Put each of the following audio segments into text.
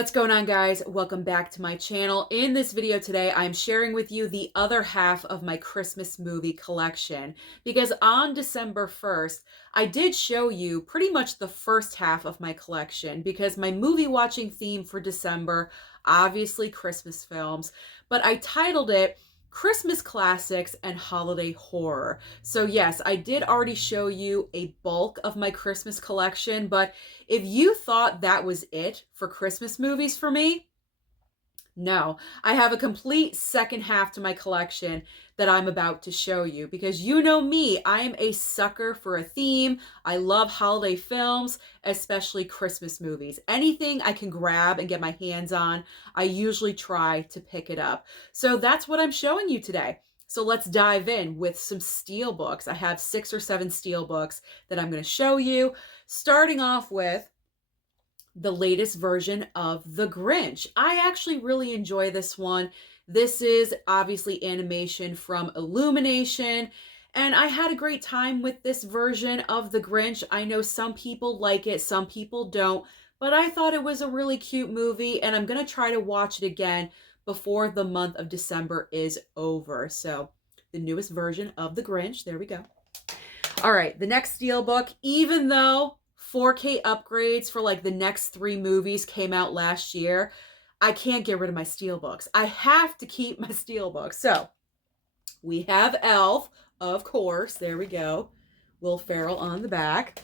What's going on, guys? Welcome back to my channel. In this video today, I'm sharing with you the other half of my Christmas movie collection because on December 1st, I did show you pretty much the first half of my collection because my movie watching theme for December, obviously Christmas films, but I titled it Christmas Classics and Holiday Horror. So yes, I did already show you a bulk of my Christmas collection, but if you thought that was it for Christmas movies for me, no. I have a complete second half to my collection that I'm about to show you because you know me, I am a sucker for a theme. I love holiday films, especially Christmas movies. Anything I can grab and get my hands on, I usually try to pick it up. So that's what I'm showing you today. So let's dive in with some Steelbooks. I have 6 or 7 Steelbooks that I'm going to show you, starting off with the latest version of The Grinch. I actually really enjoy this one. This is obviously animation from Illumination, and I had a great time with this version of The Grinch. I know some people like it, some people don't, but I thought it was a really cute movie, and I'm going to try to watch it again before the month of December is over. So the newest version of The Grinch, there we go. All right, the next Steelbook, even though 4K upgrades for like the next 3 movies came out last year, I can't get rid of my Steelbooks. I have to keep my Steelbooks. So we have Elf, of course. There we go. Will Ferrell on the back.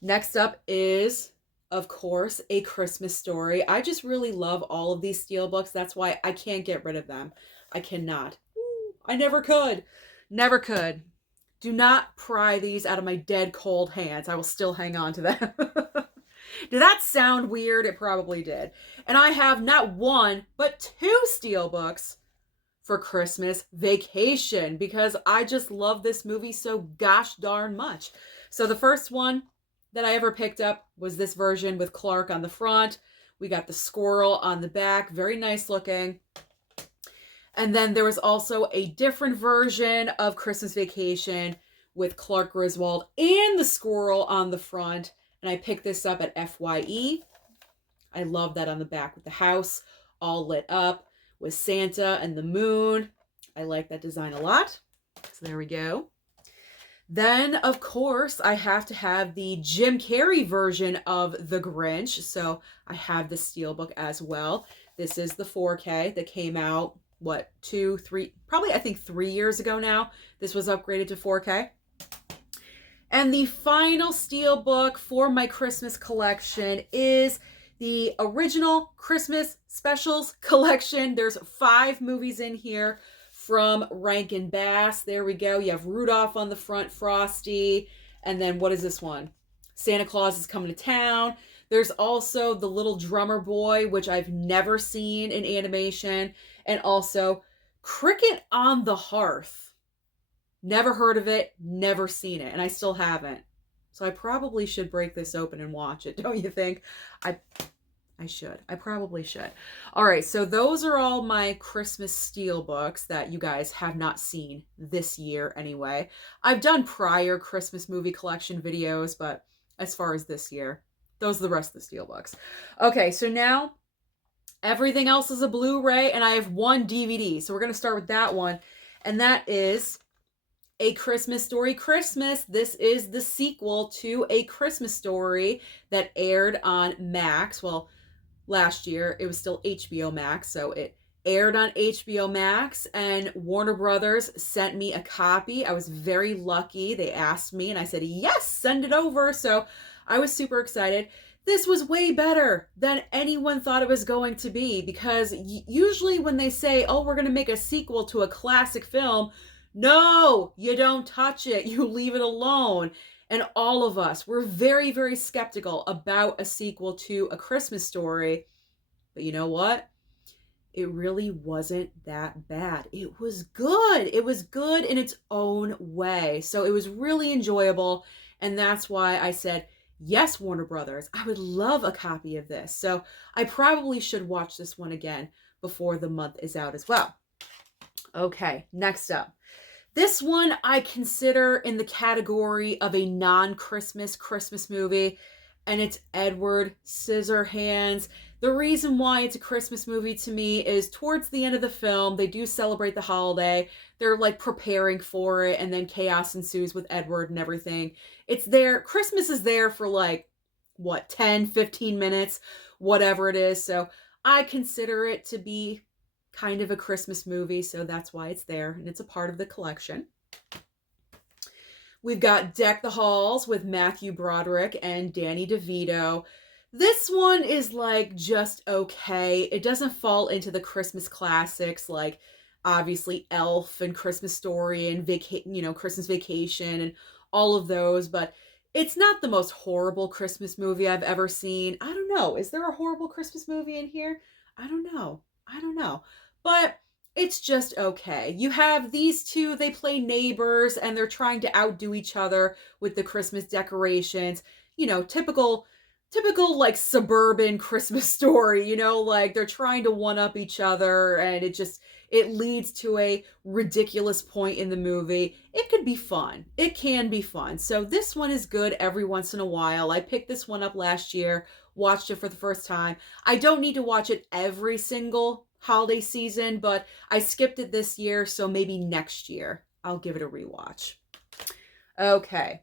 Next up is, of course, A Christmas Story. I just really love all of these Steelbooks. That's why I can't get rid of them. I cannot. I never could. Never could. Do not pry these out of my dead cold hands. I will still hang on to them. Did that sound weird? It probably did. And I have not 1, but 2 Steelbooks for Christmas Vacation because I just love this movie so gosh darn much. So the first one that I ever picked up was this version with Clark on the front. We got the squirrel on the back. Very nice looking. And then there was also a different version of Christmas Vacation with Clark Griswold and the squirrel on the front. And I picked this up at FYE. I love that on the back with the house all lit up with Santa and the moon. I like that design a lot. So there we go. Then, of course, I have to have the Jim Carrey version of The Grinch. So I have the Steelbook as well. This is the 4K that came out, what, 2, 3, probably I think 3 years ago now. This was upgraded to 4K. And the final Steelbook for my Christmas collection is the original Christmas Specials collection. There's 5 movies in here from Rankin Bass. There we go. You have Rudolph on the front, Frosty, and then what is this one? Santa Claus is Coming to Town. There's also The Little Drummer Boy, which I've never seen in animation, and also Cricket on the Hearth. Never heard of it, never seen it, and I still haven't. So I probably should break this open and watch it, don't you think? I should. I probably should. All right, so those are all my Christmas Steelbooks that you guys have not seen this year anyway. I've done prior Christmas movie collection videos, but as far as this year, those are the rest of the Steelbooks. Okay, so now everything else is a Blu-ray, and I have 1 DVD. So we're going to start with that one, and that is A Christmas Story Christmas. This is the sequel to A Christmas Story that aired on Max. Well, last year it was still HBO Max, so it aired on HBO Max, and Warner Brothers sent me a copy. I was very lucky. They asked me, and I said, yes, send it over. So I was super excited. This was way better than anyone thought it was going to be because usually when they say, oh, we're going to make a sequel to a classic film, no, you don't touch it. You leave it alone. And all of us, we're very, very skeptical about a sequel to A Christmas Story. But you know what? It really wasn't that bad. It was good. It was good in its own way. So it was really enjoyable. And that's why I said, yes, Warner Brothers, I would love a copy of this. So I probably should watch this one again before the month is out as well. Okay, next up. This one I consider in the category of a non-Christmas Christmas movie, and it's Edward Scissorhands. The reason why it's a Christmas movie to me is towards the end of the film, they do celebrate the holiday. They're like preparing for it, and then chaos ensues with Edward and everything. It's there. Christmas is there for like, what, 10, 15 minutes, whatever it is. So I consider it to be kind of a Christmas movie, so that's why it's there, and it's a part of the collection. We've got Deck the Halls with Matthew Broderick and Danny DeVito. This one is like just okay. It doesn't fall into the Christmas classics like obviously Elf and Christmas Story and Christmas Vacation and all of those, but it's not the most horrible Christmas movie I've ever seen. I don't know. Is there a horrible Christmas movie in here? I don't know. But it's just okay. You have these two, they play neighbors and they're trying to outdo each other with the Christmas decorations. Typical like suburban Christmas story, like they're trying to one up each other, and it leads to a ridiculous point in the movie. It could be fun. It can be fun. So this one is good every once in a while. I picked this one up last year, watched it for the first time. I don't need to watch it every single holiday season, but I skipped it this year, so maybe next year I'll give it a rewatch. Okay.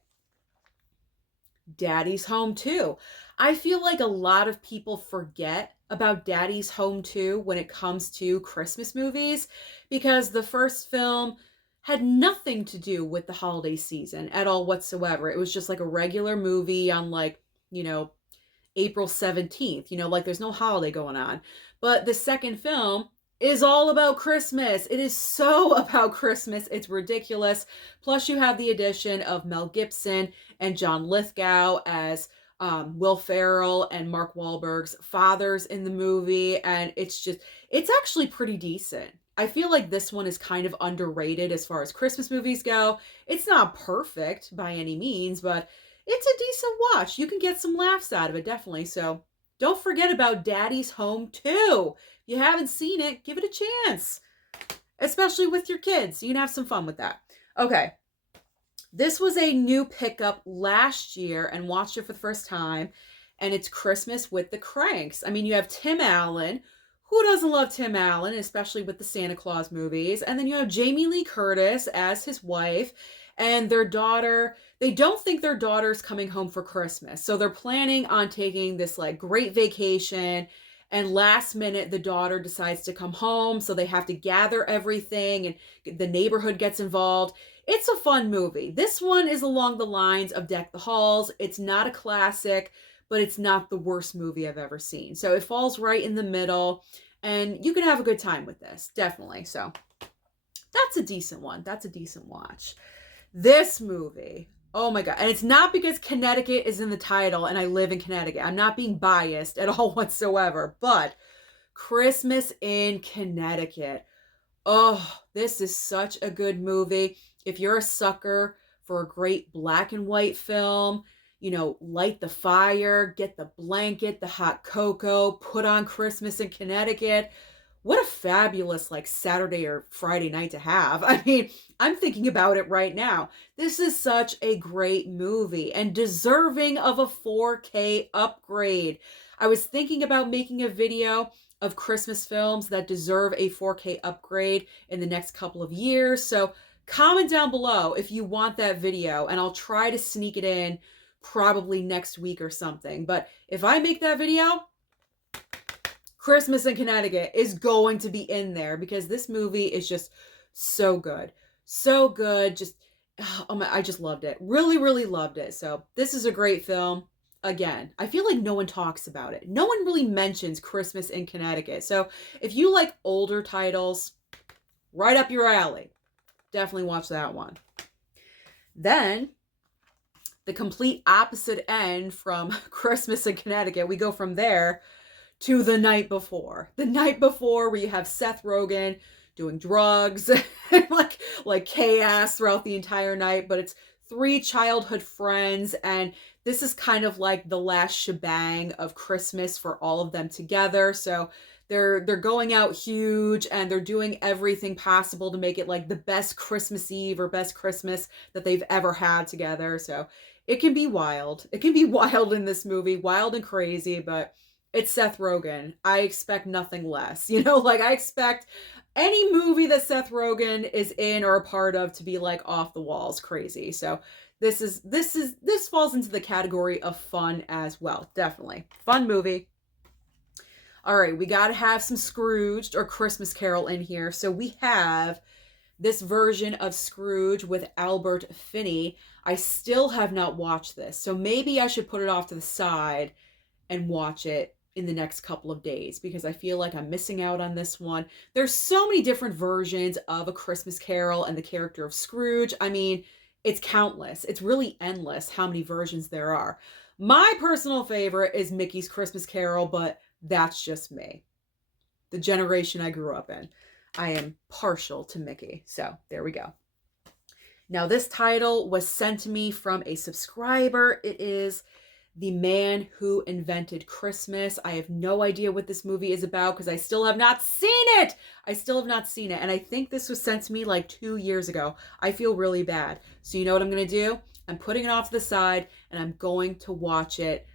Daddy's Home 2. I feel like a lot of people forget about Daddy's Home 2 when it comes to Christmas movies, because the first film had nothing to do with the holiday season at all whatsoever. It was just like a regular movie on April 17th, like there's no holiday going on. But the second film is all about Christmas. It is so about Christmas. It's ridiculous. Plus you have the addition of Mel Gibson and John Lithgow as Will Ferrell and Mark Wahlberg's fathers in the movie. And it's actually pretty decent. I feel like this one is kind of underrated as far as Christmas movies go. It's not perfect by any means, but it's a decent watch. You can get some laughs out of it, definitely. So don't forget about Daddy's Home 2. If you haven't seen it, give it a chance. Especially with your kids. You can have some fun with that. Okay. This was a new pickup last year and watched it for the first time. And it's Christmas with the Cranks. I mean, you have Tim Allen. Who doesn't love Tim Allen, especially with the Santa Claus movies? And then you have Jamie Lee Curtis as his wife. And their daughter, they don't think their daughter's coming home for Christmas. So they're planning on taking this like great vacation. And last minute, the daughter decides to come home. So they have to gather everything and the neighborhood gets involved. It's a fun movie. This one is along the lines of Deck the Halls. It's not a classic, but it's not the worst movie I've ever seen. So it falls right in the middle. And you can have a good time with this. Definitely. So that's a decent one. That's a decent watch. This movie, oh my God. And it's not because Connecticut is in the title and I live in Connecticut. I'm not being biased at all whatsoever, but Christmas in Connecticut. Oh, this is such a good movie. If you're a sucker for a great black and white film, light the fire, get the blanket, the hot cocoa, put on Christmas in Connecticut. What a fabulous Saturday or Friday night to have. I mean, I'm thinking about it right now. This is such a great movie and deserving of a 4K upgrade. I was thinking about making a video of Christmas films that deserve a 4K upgrade in the next couple of years. So comment down below if you want that video and I'll try to sneak it in probably next week or something. But if I make that video, Christmas in Connecticut is going to be in there because this movie is just so good. So good. I just loved it. Really, really loved it. So this is a great film. Again, I feel like no one talks about it. No one really mentions Christmas in Connecticut. So if you like older titles, right up your alley. Definitely watch that one. Then the complete opposite end from Christmas in Connecticut, we go from there to The Night Before. The Night Before, where you have Seth Rogen doing drugs and like chaos throughout the entire night, but it's three childhood friends, and this is kind of like the last shebang of Christmas for all of them together. So they're going out huge and they're doing everything possible to make it like the best Christmas Eve or best Christmas that they've ever had together. So it can be wild. It can be wild in this movie, wild and crazy, but It's Seth Rogen. I expect nothing less. You know, like I expect any movie that Seth Rogen is in or a part of to be like off the walls crazy. So this falls into the category of fun as well. Definitely. Fun movie. All right, we got to have some Scrooged or Christmas Carol in here. So we have this version of Scrooge with Albert Finney. I still have not watched this, so maybe I should put it off to the side and watch it in the next couple of days because I feel like I'm missing out on this one. There's so many different versions of A Christmas Carol and the character of Scrooge. I mean, it's countless. It's really endless how many versions there are. My personal favorite is Mickey's Christmas Carol, but that's just me. The generation I grew up in. I am partial to Mickey. So there we go. Now this title was sent to me from a subscriber. It is The Man Who Invented Christmas. I have no idea what this movie is about because I still have not seen it. And I think this was sent to me like 2 years ago. I feel really bad. So you know what I'm going to do? I'm putting it off to the side and I'm going to watch it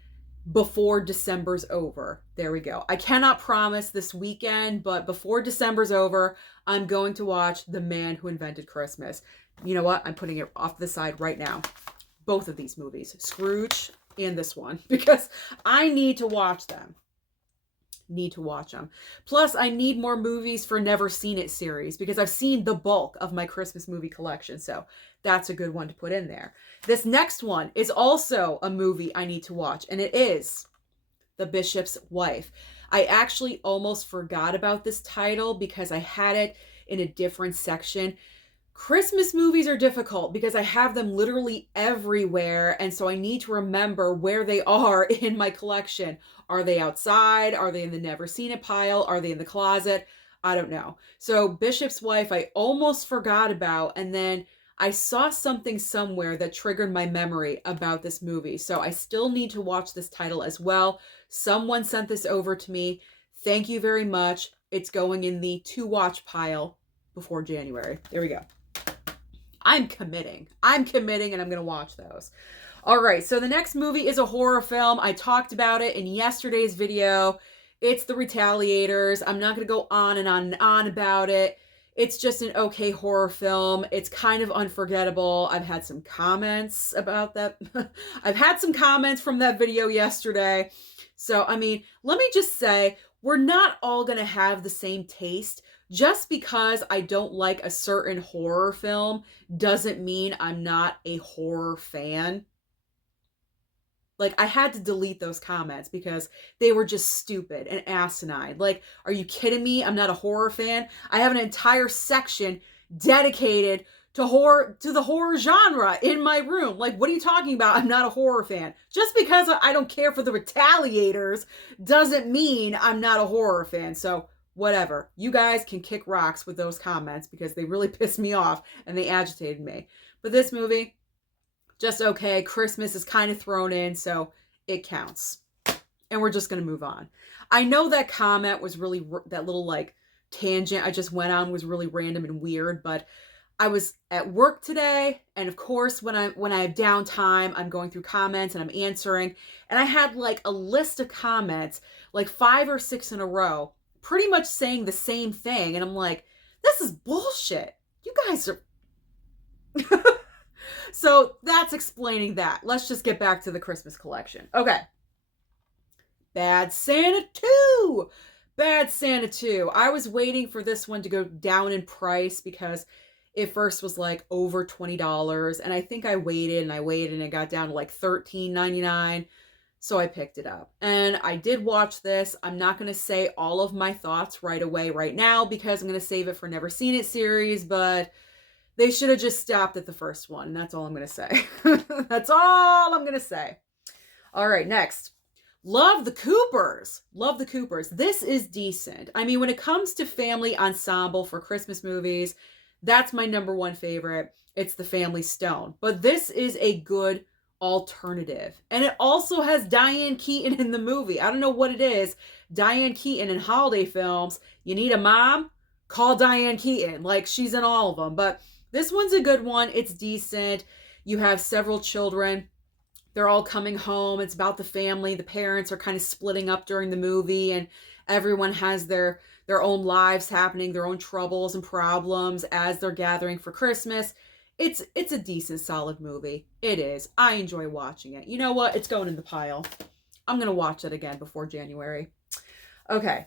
before December's over. There we go. I cannot promise this weekend, but before December's over, I'm going to watch The Man Who Invented Christmas. You know what? I'm putting it off to the side right now. Both of these movies, Scrooge and this one, because I need to watch them. Plus, I need more movies for Never Seen It series because I've seen the bulk of my Christmas movie collection. So that's a good one to put in there. This next one is also a movie I need to watch, and it is The Bishop's Wife. I actually almost forgot about this title because I had it in a different section. Christmas movies are difficult because I have them literally everywhere, and so I need to remember where they are in my collection. Are they outside? Are they in the Never Seen It pile? Are they in the closet? I don't know. So Bishop's Wife, I almost forgot about, and then I saw something somewhere that triggered my memory about this movie. So I still need to watch this title as well. Someone sent this over to me. Thank you very much. It's going in the to watch pile before January. There we go. I'm committing and I'm going to watch those. All right, so the next movie is a horror film. I talked about it in yesterday's video. It's The Retaliators. I'm not going to go on and on and on about it. It's just an okay horror film. It's kind of unforgettable. I've had some comments about that. I've had some comments from that video yesterday. So, I mean, let me just say, we're not all going to have the same taste. Just because I don't like a certain horror film doesn't mean I'm not a horror fan. Like, I had to delete those comments because they were just stupid and asinine. Like, are you kidding me? I'm not a horror fan. I have an entire section dedicated to the horror genre in my room. Like, what are you talking about? I'm not a horror fan. Just because I don't care for The Retaliators doesn't mean I'm not a horror fan. So, whatever. You guys can kick rocks with those comments because they really pissed me off and they agitated me. But this movie, just okay. Christmas is kind of thrown in, so it counts. And we're just going to move on. I know that comment was really, that little like tangent I just went on was really random and weird, but I was at work today, and of course when I have downtime, I'm going through comments and I'm answering, and I had like a list of comments, like 5 or 6 in a row, pretty much saying the same thing, and I'm like, this is bullshit. You guys are... So that's explaining that. Let's just get back to the Christmas collection. Okay. Bad Santa 2. Bad Santa 2. I was waiting for this one to go down in price because it first was like over $20, and I think I waited and it got down to like $13.99. So I picked it up and I did watch this. I'm not going to say all of my thoughts right away right now because I'm going to save it for Never Seen It series, but they should have just stopped at the first one. That's all I'm going to say. That's all I'm going to say. All right, next. Love the Coopers. Love the Coopers. This is decent. I mean, when it comes to family ensemble for Christmas movies, that's my #1 favorite. It's The Family Stone. But this is a good alternative. And it also has Diane Keaton in the movie. I don't know what it is. Diane Keaton in holiday films. You need a mom? Call Diane Keaton. Like, she's in all of them. But this one's a good one. It's decent. You have several children they're all coming home. It's about the family. The parents are kind of splitting up during the movie, and everyone has their own lives happening, their own troubles and problems as they're gathering for Christmas. It's a decent, solid movie. It is. I enjoy watching it. You know what? It's going in the pile. I'm going to watch it again before January. Okay.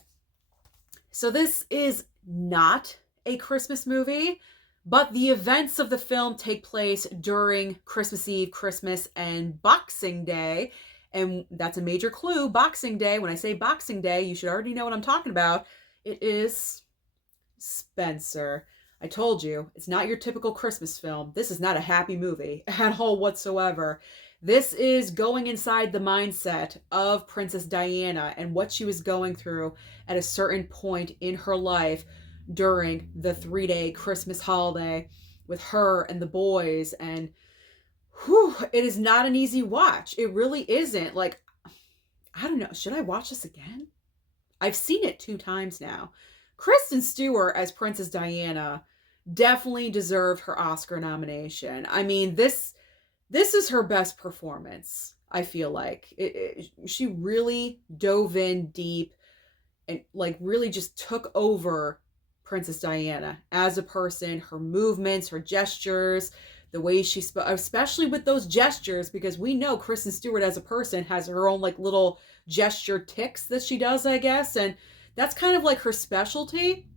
So this is not a Christmas movie, but the events of the film take place during Christmas Eve, Christmas, and Boxing Day. And that's a major clue. Boxing Day. When I say Boxing Day, you should already know what I'm talking about. It is Spencer. I told you, it's not your typical Christmas film. This is not a happy movie at all whatsoever. This is going inside the mindset of Princess Diana and what she was going through at a certain point in her life during the 3-day Christmas holiday with her and the boys. And whew, it is not an easy watch. It really isn't. Like, I don't know. Should I watch this again? I've seen it 2 times now. Kristen Stewart as Princess Diana definitely deserved her Oscar nomination. I mean, this is her best performance, I feel like. She really dove in deep and like really just took over Princess Diana as a person, her movements, her gestures, the way she spoke, especially with those gestures, because we know Kristen Stewart as a person has her own like little gesture tics that she does, I guess, and that's kind of like her specialty.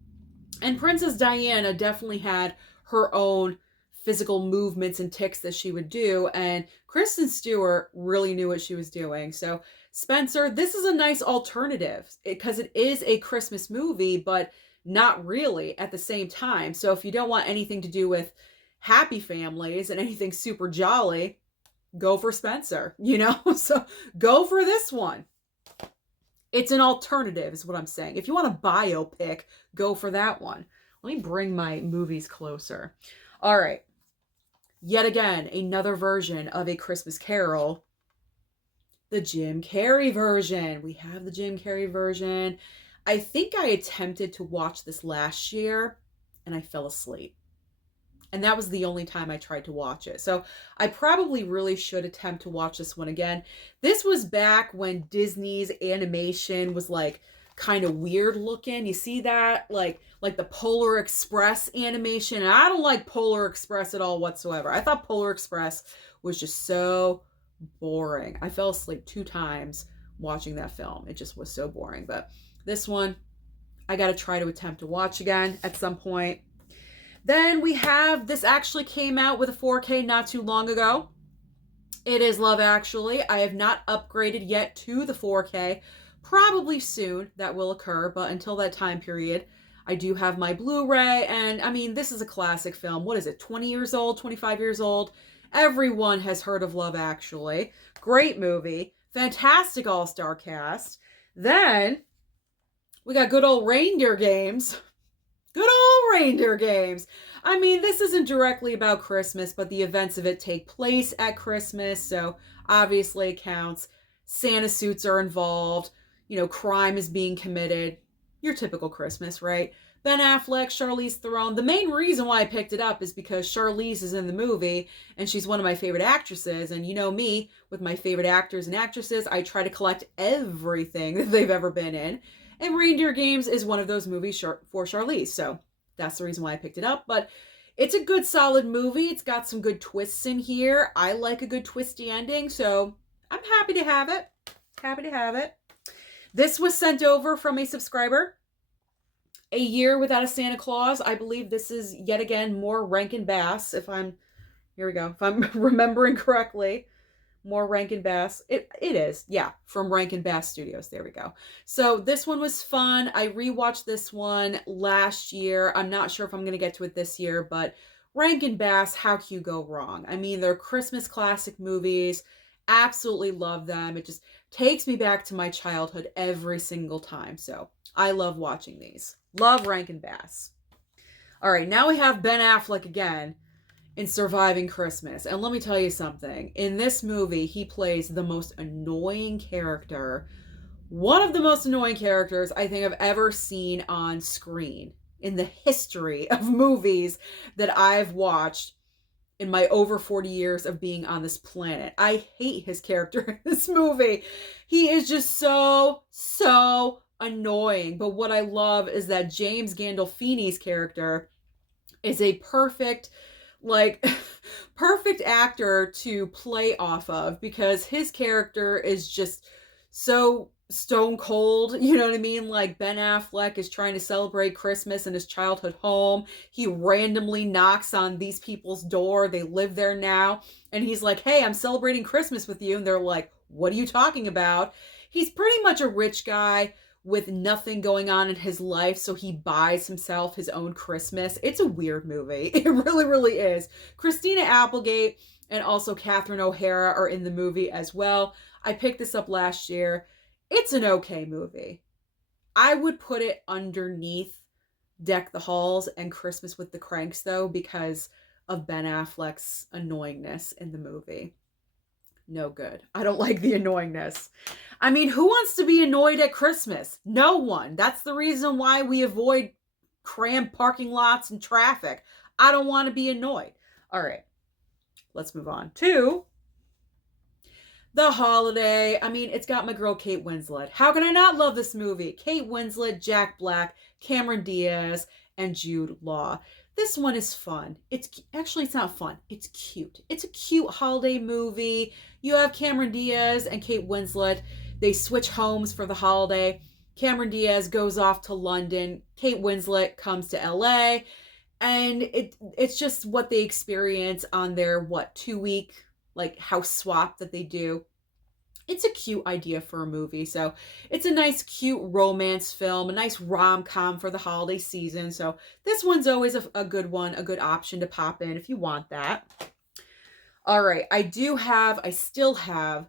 And Princess Diana definitely had her own physical movements and tics that she would do, and Kristen Stewart really knew what she was doing. So Spencer, this is a nice alternative because it is a Christmas movie, but not really at the same time. So if you don't want anything to do with happy families and anything super jolly, go for Spencer, you know? So go for this one. It's an alternative is what I'm saying. If you want a biopic, go for that one. Let me bring my movies closer. All right. Yet again, another version of A Christmas Carol. The Jim Carrey version. We have the Jim Carrey version. I think I attempted to watch this last year and I fell asleep. And that was the only time I tried to watch it. So I probably really should attempt to watch this one again. This was back when Disney's animation was like kind of weird looking. You see that? Like the Polar Express animation. And I don't like Polar Express at all whatsoever. I thought Polar Express was just so boring. I fell asleep 2 times watching that film. It just was so boring. But this one, I got to try to attempt to watch again at some point. Then we have, this actually came out with a 4K not too long ago. It is Love Actually. I have not upgraded yet to the 4K. Probably soon that will occur, but until that time period, I do have my Blu-ray. And I mean, this is a classic film. What is it, 20 years old, 25 years old? Everyone has heard of Love Actually. Great movie. Fantastic all-star cast. Then we got good old Reindeer Games. Good old Reindeer Games. I mean, this isn't directly about Christmas, but the events of it take place at Christmas, so obviously it counts. Santa suits are involved. You know, crime is being committed. Your typical Christmas, right? Ben Affleck, Charlize Theron. The main reason why I picked it up is because Charlize is in the movie, and she's one of my favorite actresses. And you know me, with my favorite actors and actresses, I try to collect everything that they've ever been in. And Reindeer Games is one of those movies for Charlize. So that's the reason why I picked it up. But it's a good, solid movie. It's got some good twists in here. I like a good twisty ending. So I'm happy to have it. Happy to have it. This was sent over from a subscriber. A Year Without a Santa Claus. I believe this is, yet again, more Rankin Bass. Here we go. If I'm remembering correctly. More Rankin Bass. It is. Yeah. From Rankin Bass Studios. There we go. So this one was fun. I rewatched this one last year. I'm not sure if I'm going to get to it this year, but Rankin Bass, how can you go wrong? I mean, they're Christmas classic movies. Absolutely love them. It just takes me back to my childhood every single time. So I love watching these. Love Rankin Bass. All right. Now we have Ben Affleck again in Surviving Christmas. And let me tell you something. In this movie, he plays the most annoying character. One of the most annoying characters I think I've ever seen on screen in the history of movies that I've watched in my over 40 years of being on this planet. I hate his character in this movie. He is just so annoying. But what I love is that James Gandolfini's character is a perfect, like, perfect actor to play off of, because his character is just so stone cold. You know what I mean? Like, Ben Affleck is trying to celebrate Christmas in his childhood home. He randomly knocks on these people's door. They live there now. And he's like, hey, I'm celebrating Christmas with you. And they're like, what are you talking about? He's pretty much a rich guy with nothing going on in his life, so he buys himself his own Christmas. It's a weird movie. It really is. Christina Applegate and also Catherine O'Hara are in the movie as well. I picked this up last year. It's an okay movie. I would put it underneath Deck the Halls and Christmas with the Cranks, though, because of Ben Affleck's annoyingness in the movie. No good. I don't like the annoyingness. I mean, who wants to be annoyed at Christmas? No one. That's the reason why we avoid crammed parking lots and traffic. I don't want to be annoyed. All right, let's move on to The Holiday. I mean, it's got my girl Kate Winslet. How can I not love this movie? Kate Winslet, Jack Black, Cameron Diaz, and Jude Law. This one is fun. It's not fun. It's cute. It's a cute holiday movie. You have Cameron Diaz and Kate Winslet. They switch homes for the holiday. Cameron Diaz goes off to London. Kate Winslet comes to LA. And it's just what they experience on their, 2-week, like, house swap that they do. It's a cute idea for a movie. So it's a nice, cute romance film, a nice rom-com for the holiday season. So this one's always a good one, a good option to pop in if you want that. All right, I still have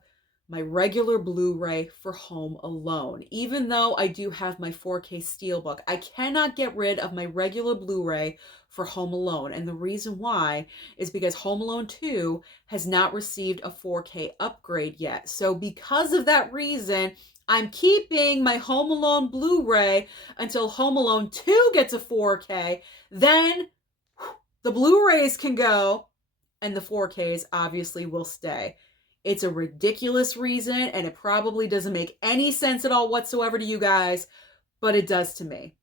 my regular Blu-ray for Home Alone. Even though I do have my 4K Steelbook, I cannot get rid of my regular Blu-ray for Home Alone. And the reason why is because Home Alone 2 has not received a 4K upgrade yet. So because of that reason, I'm keeping my Home Alone Blu-ray until Home Alone 2 gets a 4K. Then the Blu-rays can go and the 4Ks obviously will stay. It's a ridiculous reason, and it probably doesn't make any sense at all whatsoever to you guys, but it does to me.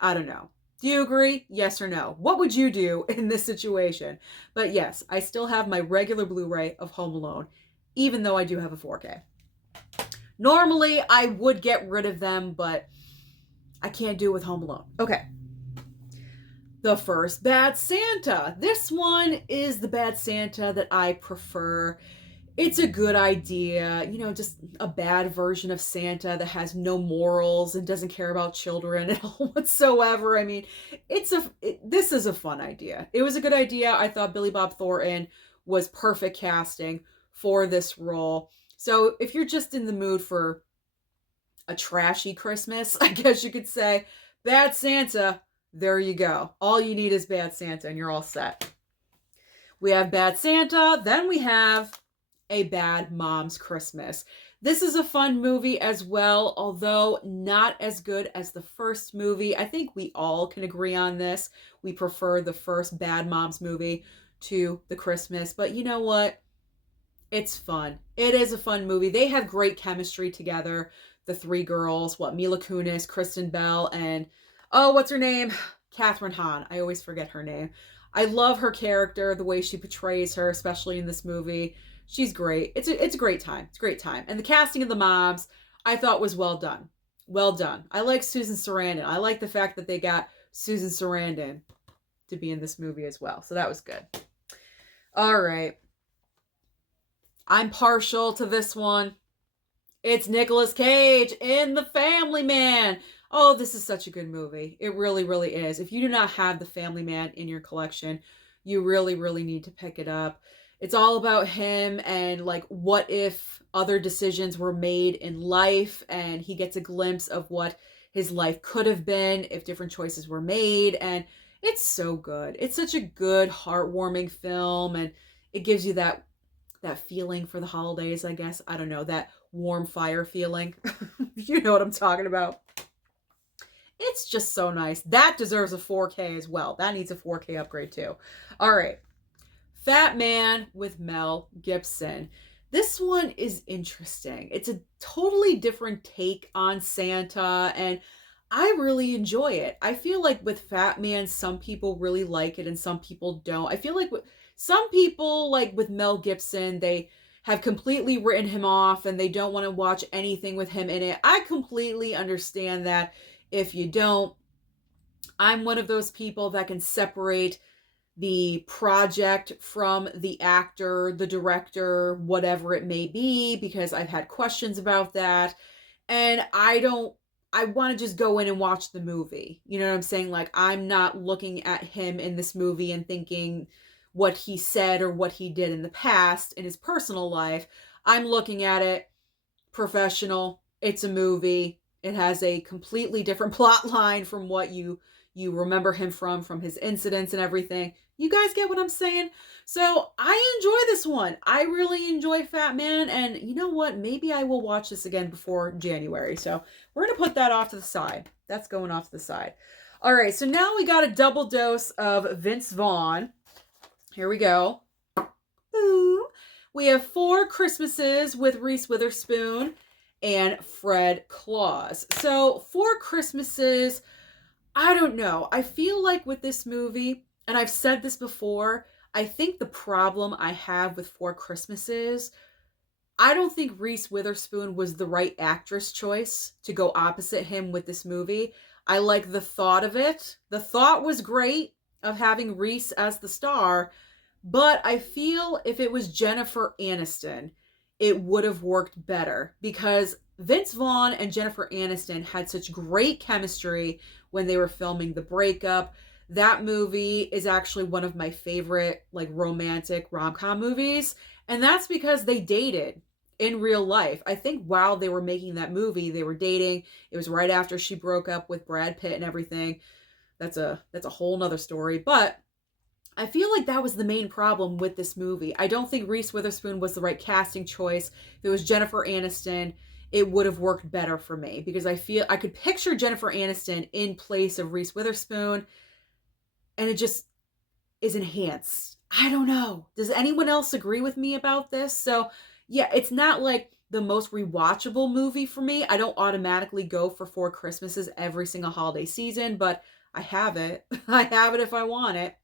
I don't know. Do you agree? Yes or no? What would you do in this situation? But yes, I still have my regular Blu-ray of Home Alone, even though I do have a 4K. Normally, I would get rid of them, but I can't do it with Home Alone. Okay. The First Bad Santa. This one is the Bad Santa that I prefer. It's a good idea, just a bad version of Santa that has no morals and doesn't care about children at all whatsoever. I mean, this is a fun idea. It was a good idea. I thought Billy Bob Thornton was perfect casting for this role. So if you're just in the mood for a trashy Christmas, I guess you could say, Bad Santa, there you go. All you need is Bad Santa and you're all set. We have Bad Santa, then we have A Bad Mom's Christmas. This is a fun movie as well, although not as good as the first movie. I think we all can agree on this. We prefer the first Bad Moms movie to the Christmas, but you know what? It's fun. It is a fun movie. They have great chemistry together. The three girls, Mila Kunis, Kristen Bell, and what's her name? Catherine Hahn. I always forget her name. I love her character, the way she portrays her, especially in this movie. She's great. It's a great time. It's a great time. And the casting of the moms, I thought was well done. Well done. I like Susan Sarandon. I like the fact that they got Susan Sarandon to be in this movie as well. So that was good. All right. I'm partial to this one. It's Nicolas Cage in The Family Man. Oh, this is such a good movie. It really is. If you do not have The Family Man in your collection, you really need to pick it up. It's all about him and what if other decisions were made in life, and he gets a glimpse of what his life could have been if different choices were made. And it's so good. It's such a good, heartwarming film, and it gives you that feeling for the holidays, I guess. I don't know, that warm fire feeling. You know what I'm talking about. It's just so nice. That deserves a 4K as well. That needs a 4K upgrade too. All right. Fat Man with Mel Gibson. This one is interesting. It's a totally different take on Santa, and I really enjoy it. I feel like with Fat Man, some people really like it and some people don't. I feel like with some people, like with Mel Gibson, they have completely written him off and they don't want to watch anything with him in it. I completely understand that. If you don't, I'm one of those people that can separate the project from the actor, the director, whatever it may be, because I've had questions about that. And I want to just go in and watch the movie. You know what I'm saying? Like, I'm not looking at him in this movie and thinking what he said or what he did in the past in his personal life. I'm looking at it professional. It's a movie. It has a completely different plot line from what you remember him from his incidents and everything. You guys get what I'm saying? So I enjoy this one. I really enjoy Fat Man, and you know what? Maybe I will watch this again before January. So we're going to put that off to the side. That's going off to the side. All right, so now we got a double dose of Vince Vaughn. Here we go. Ooh. We have Four Christmases with Reese Witherspoon and Fred Claus. So Four Christmases, I don't know. I feel like with this movie, and I've said this before, I think the problem I have with Four Christmases, I don't think Reese Witherspoon was the right actress choice to go opposite him with this movie. I like the thought of it. The thought was great of having Reese as the star, but I feel if it was Jennifer Aniston, it would have worked better because Vince Vaughn and Jennifer Aniston had such great chemistry when they were filming The Breakup. That movie is actually one of my favorite like romantic rom-com movies, and that's because they dated in real life. I think while they were making that movie, they were dating. It was right after she broke up with Brad Pitt and everything. That's a whole nother story, but I feel like that was the main problem with this movie. I don't think Reese Witherspoon was the right casting choice. If it was Jennifer Aniston, it would have worked better for me because I feel I could picture Jennifer Aniston in place of Reese Witherspoon, and it just is enhanced. I don't know. Does anyone else agree with me about this? So, yeah, it's not like the most rewatchable movie for me. I don't automatically go for Four Christmases every single holiday season, but I have it. I have it if I want it.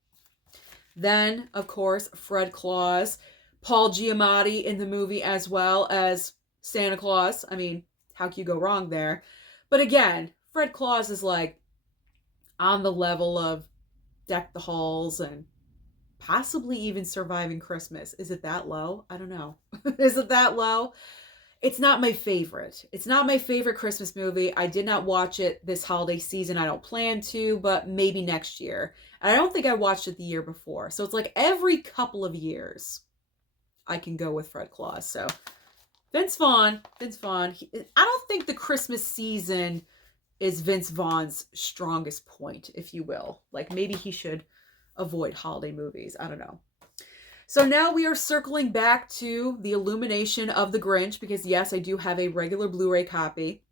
Then, of course, Fred Claus, Paul Giamatti in the movie as well as Santa Claus. I mean, how can you go wrong there? But again, Fred Claus is like on the level of Deck the Halls and possibly even Surviving Christmas. Is it that low? I don't know. Is it that low? It's not my favorite. It's not my favorite Christmas movie. I did not watch it this holiday season. I don't plan to, but maybe next year. And I don't think I watched it the year before. So it's like every couple of years I can go with Fred Claus. So Vince Vaughn. I don't think the Christmas season is Vince Vaughn's strongest point, if you will. Like maybe he should avoid holiday movies. I don't know. So now we are circling back to the Illumination of the Grinch because yes, I do have a regular Blu-ray copy.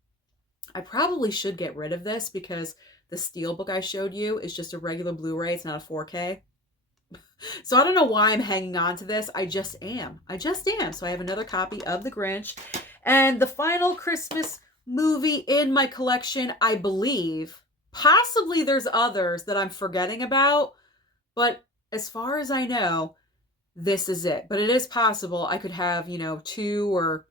I probably should get rid of this because the Steelbook I showed you is just a regular Blu-ray. It's not a 4K. So I don't know why I'm hanging on to this. I just am. So I have another copy of The Grinch. And the final Christmas movie in my collection, I believe, possibly there's others that I'm forgetting about, but as far as I know, this is it. But it is possible I could have, 2 or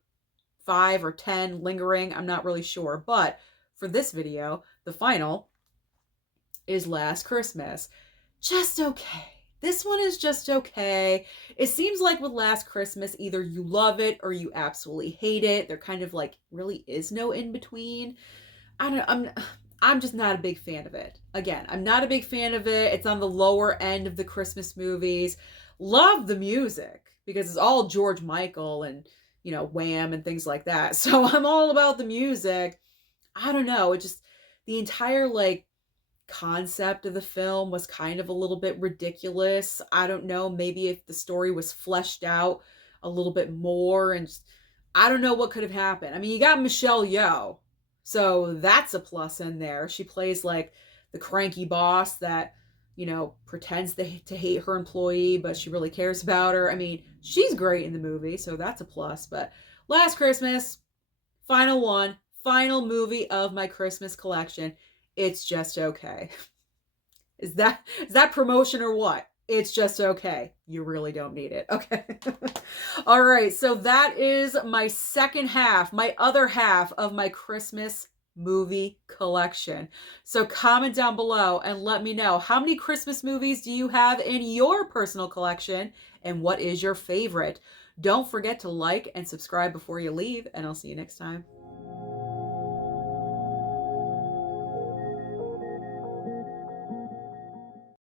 5 or 10 lingering. I'm not really sure. But for this video, the final is Last Christmas. Just okay. This one is just okay. It seems like with Last Christmas, either you love it or you absolutely hate it. There kind of like really is no in between. I'm just not a big fan of it. Again, I'm not a big fan of it. It's on the lower end of the Christmas movies. Love the music because it's all George Michael and, Wham and things like that. So I'm all about the music. I don't know. It just, the entire like concept of the film was kind of a little bit ridiculous. I don't know. Maybe if the story was fleshed out a little bit more and just, I don't know what could have happened. I mean, you got Michelle Yeoh. So that's a plus in there. She plays like the cranky boss that, pretends to hate her employee, but she really cares about her. I mean, she's great in the movie, so that's a plus. But Last Christmas, final one, final movie of my Christmas collection. It's just okay. Is that promotion or what? It's just okay. You really don't need it. Okay. All right. So that is my second half, my other half of my Christmas movie collection. So comment down below and let me know, how many Christmas movies do you have in your personal collection and what is your favorite? Don't forget to like and subscribe before you leave, and I'll see you next time.